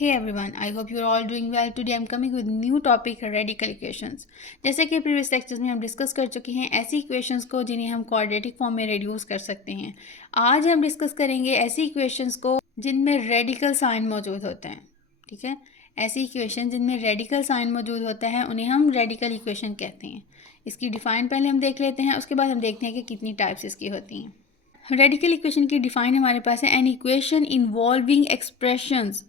Hey everyone, I hope you're all doing well. Today I'm coming with new topic radical equations. जैसे कि previous lectures में हम discuss कर चुके हैं ऐसी इक्वेशंस को जिन्हें हम क्वाड्रेटिक फॉर्म में रिड्यूस कर सकते हैं। आज हम डिस्कस करेंगे ऐसी इक्वेशंस को जिनमें रेडिकल साइन मौजूद होते हैं। ठीक है, ऐसी इक्वेशन जिनमें रेडिकल साइन मौजूद होता है उन्हें हम रेडिकल इक्वेशन कहते हैं। इसकी डिफाइन पहले हम देख लेते हैं, उसके बाद हम देखते हैं कि कितनी टाइप्स इसकी होती हैं। रेडिकल इक्वेशन की डिफाइन हमारे पास है एन इक्वेशन इन्वॉल्विंग एक्सप्रेशंस।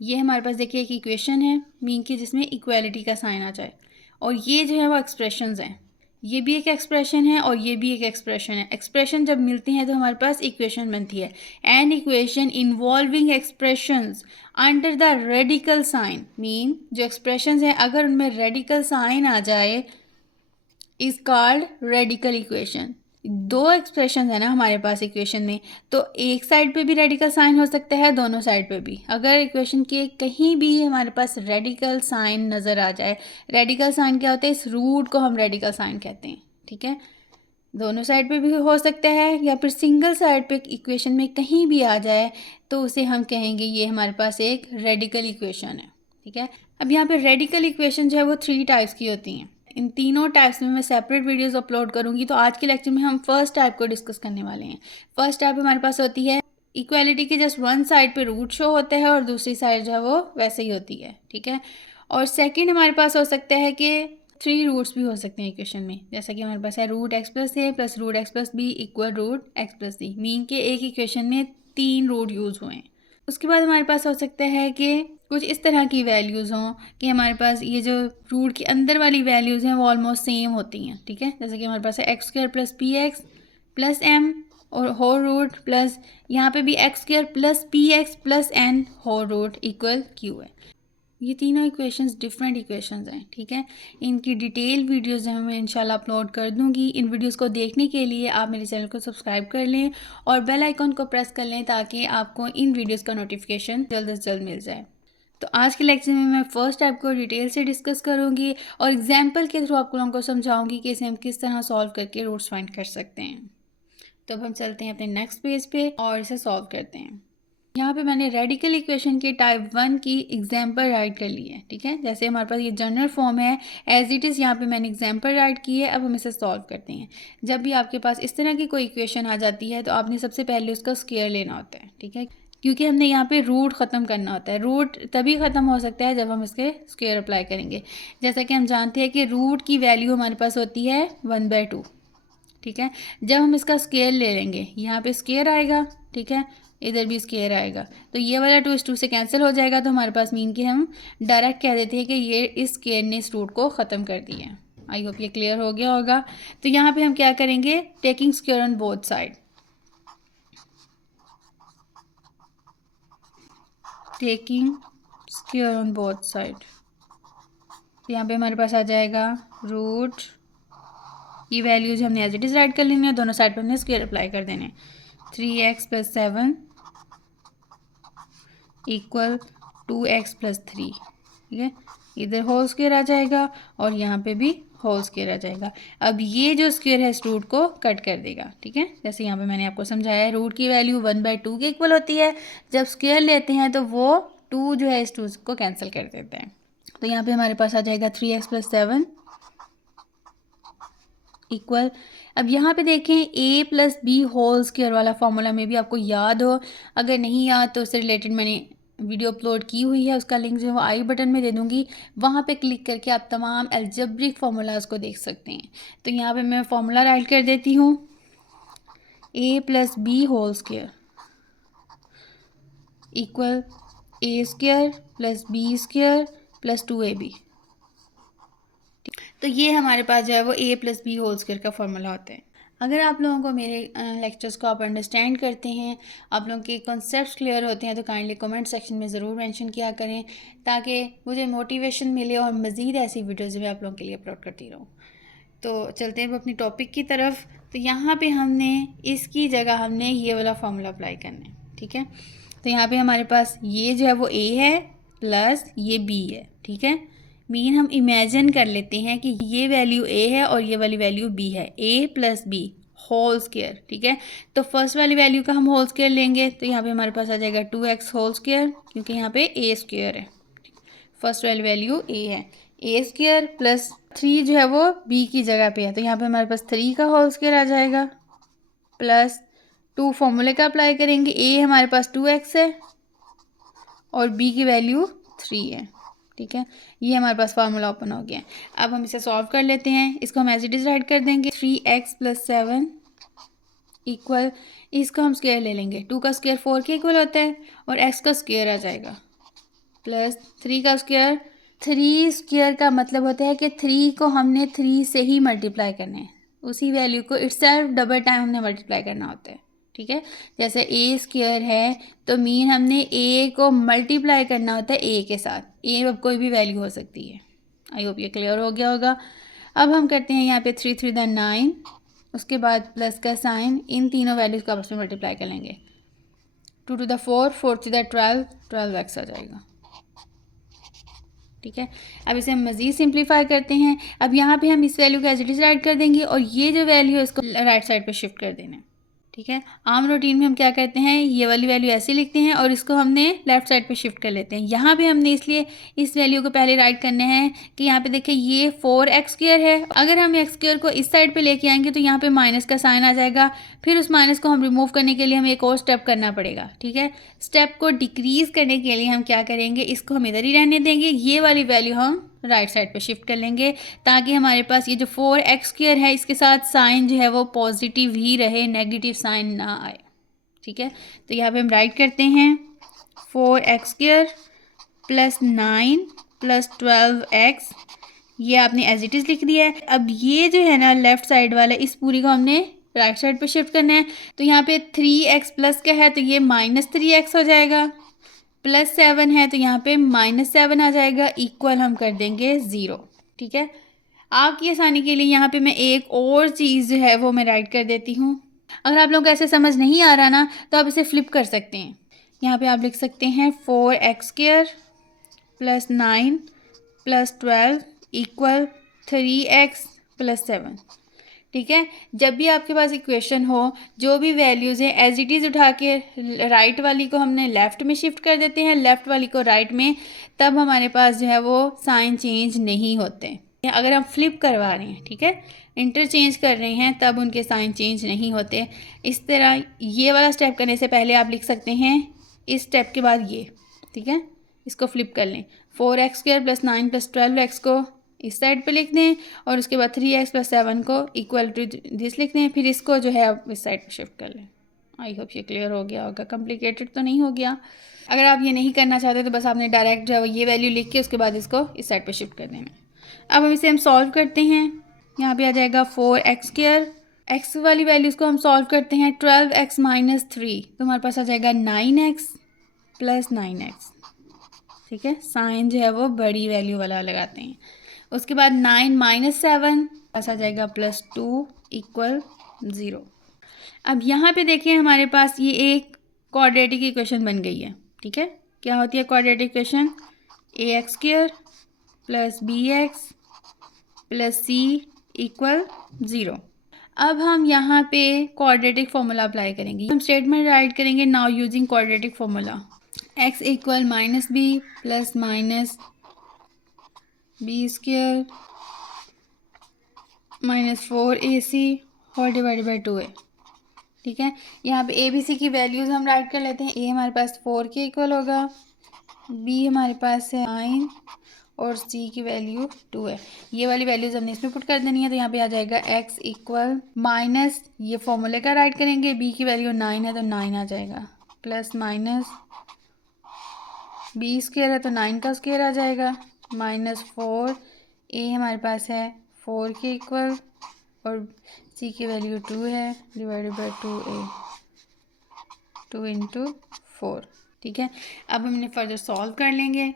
ये हमारे पास देखिए एक इक्वेशन है मीन की जिसमें इक्वालिटी का साइन आ जाए, और ये जो है वो एक्सप्रेशंस हैं। ये भी एक एक्सप्रेशन है और ये भी एक एक्सप्रेशन है। एक्सप्रेशन जब मिलती हैं तो हमारे पास इक्वेशन बनती है। An equation involving expressions under the radical sign mean जो एक्सप्रेशंस हैं अगर उनमें रेडिकल साइन आ जाए इज कॉल्ड रेडिकल इक्वेशन। दो एक्सप्रेशन है ना हमारे पास इक्वेशन में, तो एक साइड पे भी रेडिकल साइन हो सकता है, दोनों साइड पे भी। अगर इक्वेशन के कहीं भी हमारे पास रेडिकल साइन नज़र आ जाए, रेडिकल साइन क्या होता है, इस रूट को हम रेडिकल साइन कहते हैं। ठीक है, दोनों साइड पे भी हो सकता है या फिर सिंगल साइड पे इक्वेशन में कहीं भी आ जाए तो उसे हम कहेंगे ये हमारे पास एक रेडिकल इक्वेशन है। ठीक है, अब यहाँ पे रेडिकल इक्वेशन जो है वो 3 टाइप्स की होती हैं। इन तीनों टाइप्स में मैं सेपरेट वीडियोस अपलोड करूँगी, तो आज के लेक्चर में हम फर्स्ट टाइप को डिस्कस करने वाले हैं। फर्स्ट टाइप हमारे पास होती है इक्वालिटी के जस्ट वन साइड पे रूट शो होता है और दूसरी साइड जो है वो वैसे ही होती है। ठीक है, और सेकेंड हमारे पास हो सकता है कि 3 रूट्स भी हो सकते हैं इक्वेशन में, जैसा कि हमारे पास है root x plus a plus root x plus b equal root x plus c, mean के एक इक्वेशन में 3 रूट यूज़ हुए हैं। उसके बाद हमारे पास हो सकता है कि कुछ इस तरह की वैल्यूज़ हों कि हमारे पास ये जो रूट के अंदर वाली वैल्यूज़ हैं वो ऑलमोस्ट सेम होती हैं। ठीक है, जैसे कि हमारे पास है x square plus p x plus m और होल रूट प्लस यहाँ पे भी x square plus p x plus n whole root equal q है। ये तीनों इक्वेशंस डिफरेंट इक्वेशंस हैं। ठीक है, इनकी डिटेल वीडियोस जो मैं इंशाल्लाह अपलोड कर दूंगी। इन वीडियोस को देखने के लिए आप मेरे चैनल को सब्सक्राइब कर लें और बेल आइकन को प्रेस कर लें ताकि आपको इन वीडियोस का नोटिफिकेशन जल्द से जल्द मिल जाए। तो आज के लेक्चर में मैं फर्स्ट टाइप को डिटेल से डिस्कस करूँगी और एग्जाम्पल के थ्रू आप लोगों को समझाऊँगी कि इसे हम किस तरह सॉल्व करके रूट्स फाइंड कर सकते हैं। तो अब हम चलते हैं अपने नेक्स्ट पेज पे और इसे सॉल्व करते हैं। यहाँ पे मैंने रेडिकल इक्वेशन के टाइप 1 की एग्जाम्पल राइट कर ली है। ठीक है, जैसे हमारे पास ये जनरल फॉर्म है एज इट इज़, यहाँ पे मैंने एग्जाम्पल राइट की है। अब हम इसे सॉल्व करते हैं। जब भी आपके पास इस तरह की कोई इक्वेशन आ जाती है तो आपने सबसे पहले उसका स्क्वायर लेना होता है। ठीक है, क्योंकि हमने यहाँ पे रूट ख़त्म करना होता है। रूट तभी ख़त्म हो सकता है जब हम इसके स्क्वायर अप्लाई करेंगे। जैसा कि हम जानते हैं कि रूट की वैल्यू हमारे पास होती है 1/2। ठीक है, जब हम इसका स्क्वायर ले लेंगे यहाँ पे स्क्वायर आएगा। ठीक है, इधर भी स्क्वायर आएगा, तो ये वाला 2 से कैंसिल हो जाएगा। तो हमारे पास मीन कि हम डायरेक्ट कह देते हैं कि ये इस स्क्वायर ने इस रूट को ख़त्म कर दिया है। आई होप ये क्लियर हो गया होगा। तो यहाँ पे हम क्या करेंगे, taking square on both side, taking square on both side. यहाँ पे हमारे पास आ जाएगा रूट, ये वैल्यूज हमने एज इट इज़ राइट कर लेनी है, दोनों साइड पर हमने स्क्वायर अप्लाई कर देने। 3x + 7 equal 2x + 3। ठीक है, इधर होल स्क्वायर आ जाएगा और यहाँ पे भी होल स्क्वायर आ जाएगा। अब ये जो स्क्वायर है इस रूट को कट कर देगा। ठीक है, जैसे यहाँ पे मैंने आपको समझाया है रूट की वैल्यू 1/2 के इक्वल होती है। जब स्क्वायर लेते हैं तो वो 2 जो है इस 2 को कैंसिल कर देते हैं। तो यहाँ पे हमारे पास आ जाएगा 3x + 7 इक्वल, अब यहाँ पे देखें a + b होल स्क्वायर वाला फॉर्मूला में भी आपको याद हो, अगर नहीं याद तो उससे रिलेटेड मैंने वीडियो अपलोड की हुई है, उसका लिंक जो है वो आई बटन में दे दूँगी। वहाँ पे क्लिक करके आप तमाम अलजेब्रिक फार्मूलाज को देख सकते हैं। तो यहाँ पे मैं फार्मूला राइट कर देती हूँ, a + b whole square equal a² + b² + 2ab। तो ये हमारे पास जो है वो a + b होल स्क्वायर का फॉर्मूला होता है। अगर आप लोगों को मेरे लेक्चर्स को आप अंडरस्टैंड करते हैं, आप लोगों के कॉन्सेप्ट्स क्लियर होते हैं, तो काइंडली कमेंट सेक्शन में ज़रूर मेंशन किया करें ताकि मुझे मोटिवेशन मिले और मज़ीद ऐसी वीडियोज़ मैं आप लोगों के लिए अपलोड करती रहूँ। तो चलते हैं अपनी टॉपिक की तरफ। तो यहाँ पे हमने इसकी जगह हमने ये वाला फार्मूला अप्लाई करना है। ठीक है, तो यहाँ पे हमारे पास ये जो है वो a है प्लस ये b है। ठीक है, मीन हम इमेजिन कर लेते हैं कि ये वैल्यू a है और ये वाली वैल्यू b है। a + b होल स्क्वायर, ठीक है। तो फर्स्ट वाली वैल्यू का हम होल स्क्वायर लेंगे तो यहाँ पे हमारे पास आ जाएगा 2x होल स्क्वायर, क्योंकि यहाँ पे a स्क्वायर है, फर्स्ट वाली वैल्यू a है। a स्क्वायर प्लस 3 जो है वो b की जगह पे है, तो यहाँ पे हमारे पास 3 का होल स्क्वायर आ जाएगा, प्लस 2 फॉर्मूले का अप्लाई करेंगे, a हमारे पास 2x है और b की वैल्यू 3 है, ठीक है। ये हमारे पास फार्मूला ओपन हो गया। अब हम इसे सॉल्व कर लेते हैं। इसको हम एज इट इज राइट कर देंगे, 3x + 7 इक्वल, इसको हम स्क्वायर ले लेंगे, 2 का स्क्वायर 4 के इक्वल होता है और x का स्क्वायर आ जाएगा, प्लस 3 का स्क्वायर, 3 स्क्वायर का मतलब होता है कि 3 को हमने 3 से ही मल्टीप्लाई करना है, उसी वैल्यू को इटसेल्फ डबल टाइम हमने मल्टीप्लाई करना होता है, ठीक है। जैसे a स्क्वायर है तो मीन हमने a को मल्टीप्लाई करना होता है a के साथ, a अब कोई भी वैल्यू हो सकती है। आई होप ये क्लियर हो गया होगा। अब हम करते हैं यहाँ पे 3 3 × 9, उसके बाद प्लस का साइन, इन तीनों वैल्यूज़ को आपस में मल्टीप्लाई कर लेंगे, 2 to the 4, 4 to the 12, 12x आ जाएगा, ठीक है। अब इसे हम मज़ीद सिंप्लीफाई करते हैं। अब यहाँ पे हम इस वैल्यू को एज इट इज राइट कर देंगे और ये जो वैल्यू है इसको राइट साइड पे शिफ्ट कर देना है, ठीक है। आम रूटीन में हम क्या करते हैं, ये वाली वैल्यू ऐसे लिखते हैं और इसको हमने लेफ्ट साइड पे शिफ्ट कर लेते हैं। यहाँ पे हमने इसलिए इस वैल्यू को पहले राइट करना है कि यहाँ पे देखिए ये 4x² है, अगर हम x² को इस साइड पे लेके आएंगे तो यहाँ पे माइनस का साइन आ जाएगा, फिर उस माइनस को हम रिमूव करने के लिए हमें एक और स्टेप करना पड़ेगा, ठीक है। स्टेप को डिक्रीज़ करने के लिए हम क्या करेंगे, इसको हम इधर ही रहने देंगे, ये वाली वैल्यू हम राइट साइड पे शिफ्ट कर लेंगे ताकि हमारे पास ये जो 4x² है इसके साथ साइन जो है वो पॉजिटिव ही रहे, नेगेटिव साइन ना आए, ठीक है। तो यहाँ पे हम राइट करते हैं 4x² + 9 + 12x, ये आपने एज इट इज़ लिख दिया है। अब ये जो है ना लेफ़्ट साइड वाला, इस पूरी को हमने राइट साइड पे शिफ्ट करना है। तो यहाँ पे 3x प्लस का है तो ये -3x हो जाएगा, प्लस 7 है तो यहाँ पे -7 आ जाएगा, इक्वल हम कर देंगे 0, ठीक है। आपकी आसानी के लिए यहाँ पे मैं एक और चीज़ जो है वो मैं राइट कर देती हूँ। अगर आप लोगों को ऐसे समझ नहीं आ रहा ना तो आप इसे फ्लिप कर सकते हैं। यहाँ पे आप लिख सकते हैं 4x² + 9 + 12 इक्वल 3x + 7, ठीक है। जब भी आपके पास इक्वेशन हो, जो भी वैल्यूज़ हैं एज इट इज़ उठा के राइट वाली को हमने लेफ़्ट में शिफ्ट कर देते हैं, लेफ़्ट वाली को राइट में, तब हमारे पास जो है वो साइन चेंज नहीं होते। अगर हम फ्लिप करवा रहे हैं, ठीक है, इंटरचेंज कर रहे हैं, तब उनके साइन चेंज नहीं होते। इस तरह ये वाला स्टेप करने से पहले आप लिख सकते हैं इस स्टेप के बाद ये, ठीक है, इसको फ्लिप कर लें, 4x² + 9 + 12x को इस साइड पे लिख दें और उसके बाद 3x + 7 को इक्वल टू दिस लिख दें, फिर इसको जो है आप इस साइड पे शिफ्ट कर लें। आई होप ये क्लियर हो गया होगा, कॉम्प्लिकेटेड तो नहीं हो गया। अगर आप ये नहीं करना चाहते तो बस आपने डायरेक्ट जो है ये वैल्यू लिख के उसके बाद इसको इस साइड पे शिफ्ट कर देना। अब हम इसे हम सॉल्व करते हैं। यहाँ पे आ जाएगा 4x², x वाली वैल्यूज़ को हम सॉल्व करते हैं, 12x - 3 तो हमारे पास आ जाएगा 9x + 9x, ठीक है। साइन जो है वो बड़ी वैल्यू वाला लगाते हैं। उसके बाद 9 - 7 पास आ जाएगा +2 इक्वल 0। अब यहाँ पे देखिए हमारे पास ये एक क्वाड्रेटिक इक्वेशन बन गई है, ठीक है। क्या होती है quadratic equation, ax² + bx + c equal 0। अब हम यहाँ पे क्वाड्रेटिक फार्मूला अप्लाई करेंगे, हम स्टेटमेंट राइट करेंगे now using quadratic formula, x इक्वल -b + -b² -4ac whole divided by 2a, ठीक है। यहाँ पे ABC की वैल्यूज़ हम राइट कर लेते हैं। a हमारे पास 4 के इक्वल होगा, b हमारे पास है 9 और c की वैल्यू 2 है। ये वाली वैल्यूज़ हमने इसमें पुट कर देनी है, तो यहाँ पे आ जाएगा x इक्वल माइनस, ये फॉर्मूले का राइट करेंगे, b की वैल्यू 9 है तो 9 आ जाएगा, प्लस माइनस b² है तो 9 का स्क्वायर आ जाएगा, -4, a हमारे पास है 4 के इक्वल और c की वैल्यू 2 है, डिवाइडेड बाई 2a, 2 × 4, ठीक है। अब हमने फर्दर सॉल्व कर लेंगे,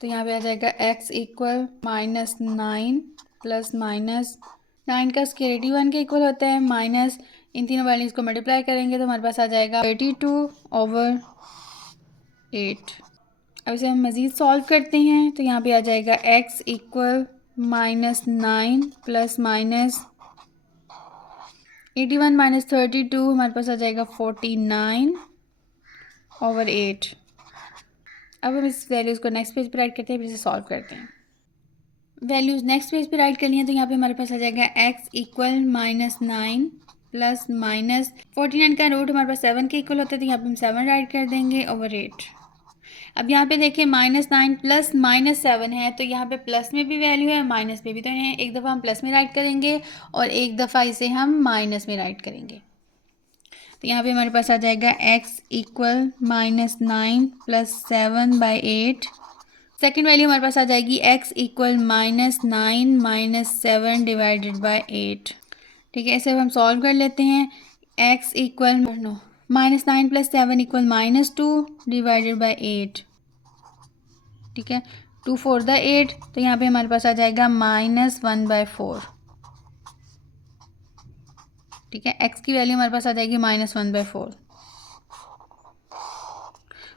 तो यहाँ पे आ जाएगा x इक्वल -9 + -9 का स्क्वायर 81 के इक्वल होता है, माइनस इन तीनों वैल्यूज़ को मल्टीप्लाई करेंगे तो हमारे पास आ जाएगा 32/8। अब इसे हम मज़ीद सॉल्व करते हैं, तो यहाँ पे आ जाएगा x इक्वल -9 + 81 माइनस 32 हमारे पास आ जाएगा 49/8। अब हम इस वैल्यूज़ को नेक्स्ट पेज पे राइट करते हैं, फिर इसे सॉल्व करते हैं। वैल्यूज़ नेक्स्ट पेज पे राइट करनी है तो यहाँ पे हमारे पास आ जाएगा x इक्वल -9 प्लस माइनस 49 का रूट हमारे पास 7 के इक्वल होता है, तो यहाँ पे हम 7 राइट कर देंगे ओवर 8। अब यहाँ पे देखिए -9 प्लस -7 है, तो यहाँ पे प्लस में भी वैल्यू है माइनस में भी, तो इन्हें एक दफ़ा हम प्लस में राइट करेंगे और एक दफ़ा इसे हम माइनस में राइट करेंगे। तो यहाँ पे हमारे पास आ जाएगा x equal -9 plus 7/8। Second value हमारे पास आ जाएगी x equal -9 minus 7 divided by 8। ठीक है, इसे अब हम सॉल्व कर लेते हैं। x equal -9 plus 7 equal -2 divided by 8। ठीक है, 2 4 द 8, तो यहाँ पे हमारे पास आ जाएगा -1/4। ठीक है, x की वैल्यू हमारे पास आ जाएगी -1/4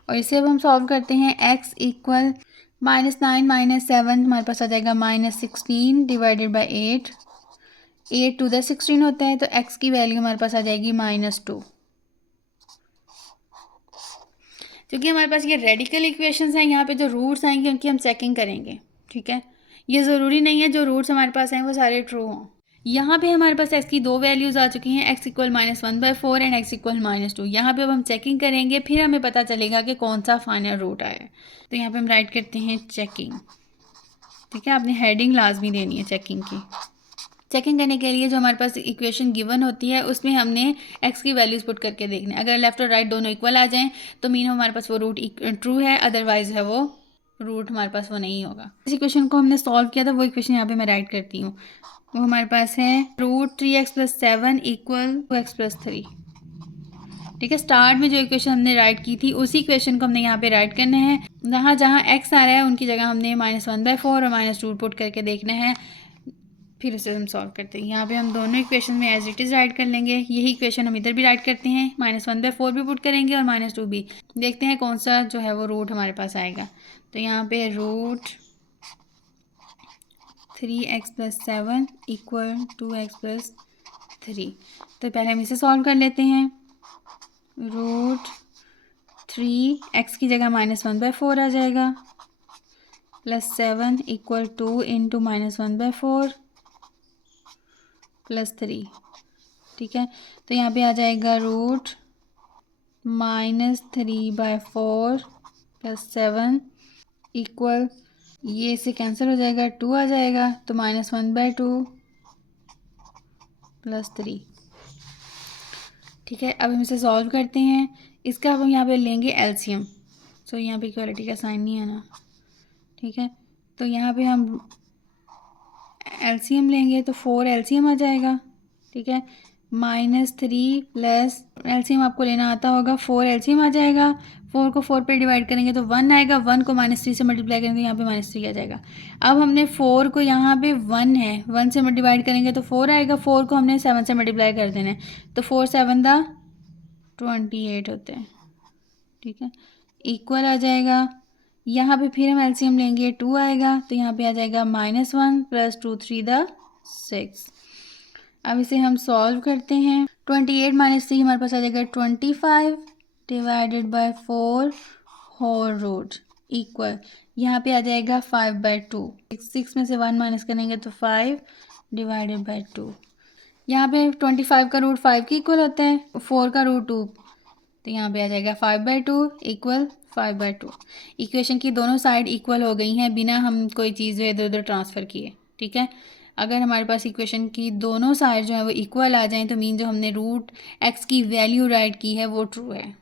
और इसे अब हम सॉल्व करते हैं। x इक्वल -9 माइनस 7 हमारे पास आ जाएगा -16 डिवाइडेड बाई 8। 8 टू द 16 होता है, तो x की वैल्यू हमारे पास आ जाएगी -2। क्योंकि हमारे पास ये रेडिकल इक्वेशंस हैं, यहाँ पे जो रूट्स आएंगे उनकी हम चेकिंग करेंगे। ठीक है, ये ज़रूरी नहीं है जो रूट्स हमारे पास हैं वो सारे ट्रू हों। यहाँ पे हमारे पास x की दो वैल्यूज़ आ चुकी हैं, x equal -1/4 and x equal -2। यहाँ पे अब हम चेकिंग करेंगे, फिर हमें पता चलेगा कि कौन सा फाइनल रूट आया है। तो यहाँ पे हम राइट करते हैं चेकिंग। ठीक है, आपने हेडिंग लाजमी देनी है चेकिंग की। चेकिंग करने के लिए जो हमारे पास इक्वेशन गिवन होती है उसमें हमने x की वैल्यूज़ पुट करके देखना है। अगर लेफ्ट और राइट दोनों इक्वल आ जाएं तो मीन हमारे पास वो रूट ट्रू है, अदरवाइज है वो रूट हमारे पास वो नहीं होगा। इस इक्वेशन को हमने सॉल्व किया था, वो इक्वेशन यहाँ पे मैं राइट करती हूँ। वो हमारे पास है √3x + 7 इक्वल 2x + 3। ठीक है, स्टार्ट में जो इक्वेशन हमने राइट की थी उसी इक्वेशन को हमने यहाँ पे राइट करना है। जहाँ जहाँ x आ रहा है उनकी जगह हमने -1/4 और -2 पुट करके देखना है, फिर उसे हम सॉल्व करते हैं। यहाँ पे हम दोनों इक्वेशन में एज इट इज़ राइट कर लेंगे। यही इक्वेशन हम इधर भी राइट करते हैं, -1/4 भी पुट करेंगे और -2 भी। देखते हैं कौन सा जो है वो रूट हमारे पास आएगा। तो यहाँ पे √3x + 7 इक्वल 2x + 3। तो पहले हम इसे सॉल्व कर लेते हैं। √3x की जगह -1/4 आ जाएगा प्लस 7 इक्वल 2 इंटू -1/4 प्लस 3। ठीक है, तो यहाँ पे आ जाएगा √-3/4 प्लस 7 इक्वल, ये इससे कैंसिल हो जाएगा, 2 आ जाएगा, तो -1/2 प्लस 3। ठीक है, अब हम इसे सॉल्व करते हैं। इसका अब हम यहाँ पे लेंगे एलसीएम। सो यहाँ पे इक्वालिटी का साइन नहीं है ना। ठीक है, तो यहाँ पे हम एलसीएम लेंगे तो 4 एलसीएम आ जाएगा। ठीक है, -3 प्लस एलसीएम आपको लेना आता होगा, 4 एलसीएम आ जाएगा। 4 को 4 पे डिवाइड करेंगे तो 1 आएगा, 1 को -3 से मल्टीप्लाई करेंगे तो यहाँ पे -3 आ जाएगा। अब हमने 4 को, यहाँ पे 1 है, 1 से डिवाइड करेंगे तो 4 आएगा, 4 को हमने 7 से मल्टीप्लाई कर देना है, तो 4 7 दा 28 होते हैं। ठीक है, इक्वल आ जाएगा। यहाँ पे फिर हम एलसीएम लेंगे, 2 आएगा, तो यहाँ पे आ जाएगा -1 प्लस 2 3 द 6। अब इसे हम सॉल्व करते हैं। 28 - 3 हमारे पास आ जाएगा 25 divided by 4 whole root equal, यहाँ पे आ जाएगा 5/2। 6 में से 1 माइनस करेंगे तो 5 डिवाइडेड बाय 2। यहाँ पे 25 का रूट 5 के इक्वल होता है, 4 का रूट 2, तो यहाँ पे आ जाएगा 5/2 इक्वल 5/2। इक्वेशन की दोनों साइड इक्वल हो गई हैं बिना हम कोई चीज़ इधर उधर ट्रांसफ़र किए। ठीक है, अगर हमारे पास इक्वेशन की दोनों साइड जो है वो इक्वल आ जाएं तो मीन जो हमने √x की वैल्यू राइट की है वो ट्रू है।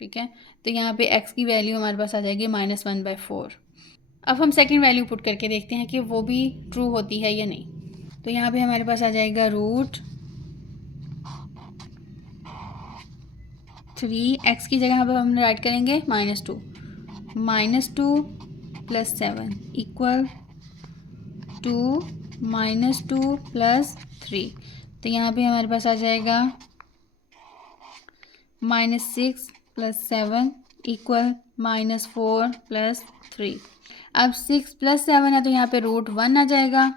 ठीक है, तो यहाँ पे x की वैल्यू हमारे पास आ जाएगी -1/4। अब हम सेकेंड वैल्यू पुट करके देखते हैं कि वो भी ट्रू होती है या नहीं। तो यहाँ पे हमारे पास आ जाएगा √3x की जगह पर हम राइट करेंगे -2 प्लस 7 इक्वल 2 -2 प्लस 3। तो यहाँ पे हमारे पास आ जाएगा -6 प्लस 7 इक्वल -4 प्लस 3। अब 6 प्लस 7 है तो यहाँ पे √1 आ जाएगा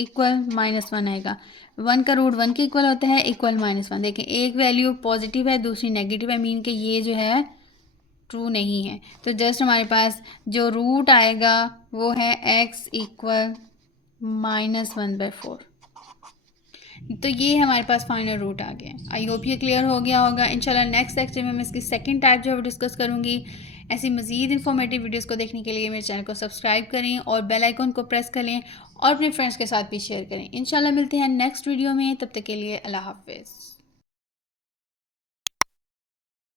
इक्वल -1 आएगा। 1 का रूट 1 के इक्वल होता है, इक्वल -1। देखिए एक वैल्यू पॉजिटिव है, दूसरी नेगेटिव है, मीन कि ये जो है ट्रू नहीं है। तो जस्ट हमारे पास जो रूट आएगा वो है x इक्वल -1/4। तो ये हमारे पास फाइनल रूट आ गया। आई होप ये क्लियर हो गया होगा। इंशाल्लाह नेक्स्ट लेक्चर में मैं इसकी सेकंड टाइप जो है डिस्कस करूँगी। ऐसी मज़ीद इन्फॉर्मेटिव वीडियोस को देखने के लिए मेरे चैनल को सब्सक्राइब करें और बेल आइकन को प्रेस करें और अपने फ्रेंड्स के साथ भी शेयर करें। इंशाल्लाह मिलते हैं नेक्स्ट वीडियो में, तब तक के लिए अल्लाह हाफ़िज़।